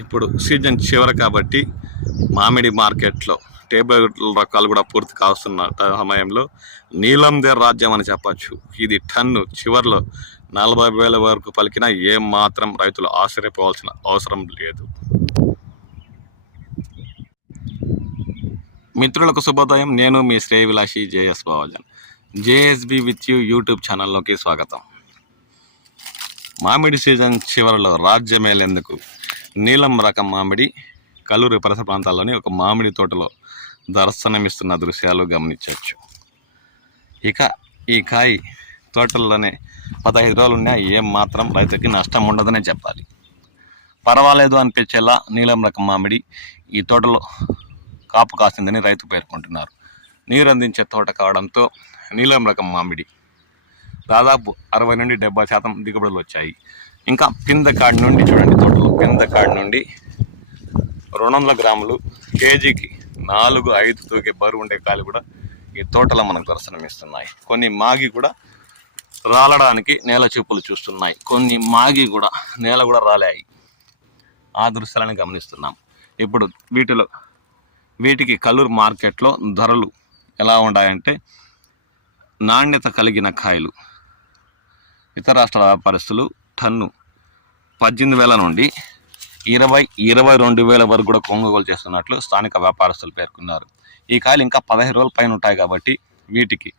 ఇప్పుడు సీజన్ చివరి కాబట్టి మామిడి మార్కెట్లో టేబుల్ రకాలు కూడా పూర్తి కాస్తున్న సమయంలో నీలందేర్ రాజ్యం అని చెప్పచ్చు. ఇది టన్ను చివర్లో 40,000 వరకు పలికినా ఏం మాత్రం రైతులు ఆశ్చర్యపోవాల్సిన అవసరం లేదు. మిత్రులకు శుభోదయం. నేను మీ శ్రేయవిలాషి JS Bavajan. JSB with you YouTube ఛానల్లోకి స్వాగతం. మామిడి సీజన్ చివరిలో రాజ్యమేలేందుకు నీలం రకం మామిడి కల్లూరు పరిసర ప్రాంతాల్లోని ఒక మామిడి తోటలో దర్శనమిస్తున్న దృశ్యాలు గమనించవచ్చు. ఇక ఈ కాయ తోటల్లోనే 15 రోజులు ఉన్నా ఏం మాత్రం రైతుకి నష్టం ఉండదనే చెప్పాలి. పర్వాలేదు అనిపించేలా నీలం రకం మామిడి ఈ తోటలో కాపు కాసిందని రైతు పేర్కొంటున్నారు. నీరు అందించే తోట కావడంతో నీలం రకం మామిడి దాదాపు 60 నుండి 70% దిగుబడులు వచ్చాయి. ఇంకా పిందకాడి నుండి చూడండి, తోటలో పిందకాడి నుండి 200 గ్రాములు కేజీకి 4-5 తూగే బరువు ఉండే కాయలు కూడా ఈ తోటలో మనకు దర్శనమిస్తున్నాయి. కొన్ని మాగి కూడా రాలడానికి నేల చూపులు చూస్తున్నాయి. కొన్ని మాగి కూడా నేల కూడా రాలాయి. ఆ దృశ్యాలను గమనిస్తున్నాం. ఇప్పుడు వీటికి కల్లూరు మార్కెట్లో ధరలు ఎలా ఉన్నాయంటే, నాణ్యత కలిగిన కాయలు ఇతర రాష్ట్రాల వ్యాపారస్తులు టన్ను 18,000 నుండి 22,000 వరకు కూడా కొనుగోలు చేస్తున్నట్లు స్థానిక వ్యాపారస్తులు పేర్కొన్నారు. ఈ కాయలు ఇంకా 15 రోజుల పైన ఉంటాయి కాబట్టి వీటికి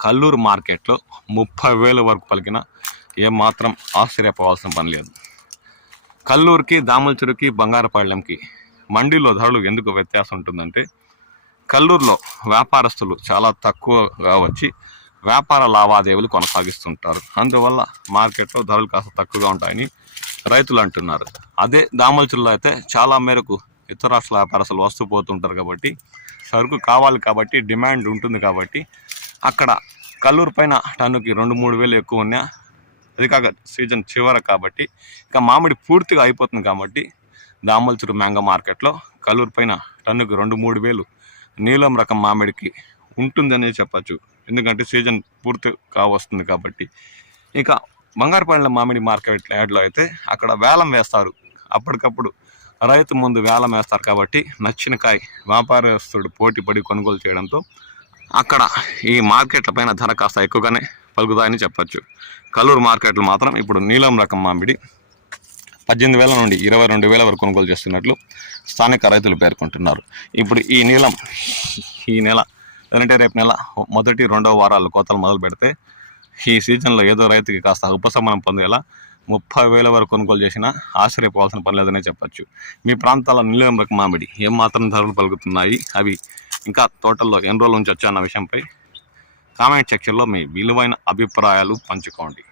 కల్లూరు మార్కెట్లో 30,000 వరకు పలికిన ఏమాత్రం ఆశ్చర్యపోవాల్సిన పని లేదు. కల్లూరుకి, దామలచెరువుకి, బంగారపాళ్యంకి మండీలో ధరలు ఎందుకు వ్యత్యాసం ఉంటుందంటే, కల్లూరులో వ్యాపారస్తులు చాలా తక్కువగా వచ్చి వ్యాపార లావాదేవీలు కొనసాగిస్తుంటారు. అందువల్ల మార్కెట్లో ధరలు కాస్త తక్కువగా ఉంటాయని రైతులు అంటున్నారు. అదే దామలచెరువులో అయితే చాలా మేరకు ఇతర రాష్ట్రాల వ్యాపారస్తులు వస్తూ పోతుంటారు కాబట్టి సరుకు కావాలి కాబట్టి డిమాండ్ ఉంటుంది కాబట్టి అక్కడ కల్లూరు పైన టన్నుకి 2-3 వేలు ఎక్కువ ఉన్నా, అది కాక సీజన్ చివర కాబట్టి ఇక మామిడి పూర్తిగా అయిపోతుంది కాబట్టి దామలచెరువు మ్యాంగో మార్కెట్లో కల్లూరు పైన టన్నుకి 2-3 వేలు నీలం రకం మామిడికి ఉంటుందనే చెప్పచ్చు. ఎందుకంటే సీజన్ పూర్తి కావస్తుంది కాబట్టి. ఇక బంగారపాళ్యం మామిడి మార్కెట్ యార్డ్లో అయితే అక్కడ వేలం వేస్తారు. అప్పటికప్పుడు రైతు ముందు వేలం వేస్తారు కాబట్టి నచ్చిన కాయ వ్యాపారస్తుడు పోటీపడి కొనుగోలు చేయడంతో అక్కడ ఈ మార్కెట్ల పైన ధర కాస్త ఎక్కువగానే పలుకుతాయని చెప్పచ్చు. కల్లూరు మార్కెట్లు మాత్రం ఇప్పుడు నీలం రకం మామిడి 18,000 నుండి 22,000 వరకు కొనుగోలు చేస్తున్నట్లు స్థానిక రైతులు పేర్కొంటున్నారు. ఇప్పుడు ఈ నెల లేదంటే రేపు నెల మొదటి 2వ వారాలు కోతలు మొదలు పెడితే ఈ సీజన్లో ఏదో రైతుకి కాస్త ఉపశమనం పొందేలా 30,000 వరకు కొనుగోలు చేసినా ఆశ్చర్యపోవాల్సిన పని లేదనే చెప్పచ్చు. మీ ప్రాంతాల్లో నీలం రకం మామిడి ఏమాత్రం ధరలు పలుకుతున్నాయి, అవి ఇంకా తోటల్లో ఎన్ని రోజుల నుంచి వచ్చాయన్న విషయంపై కామెంట్ సెక్షన్లో మీ విలువైన అభిప్రాయాలు పంచుకోండి.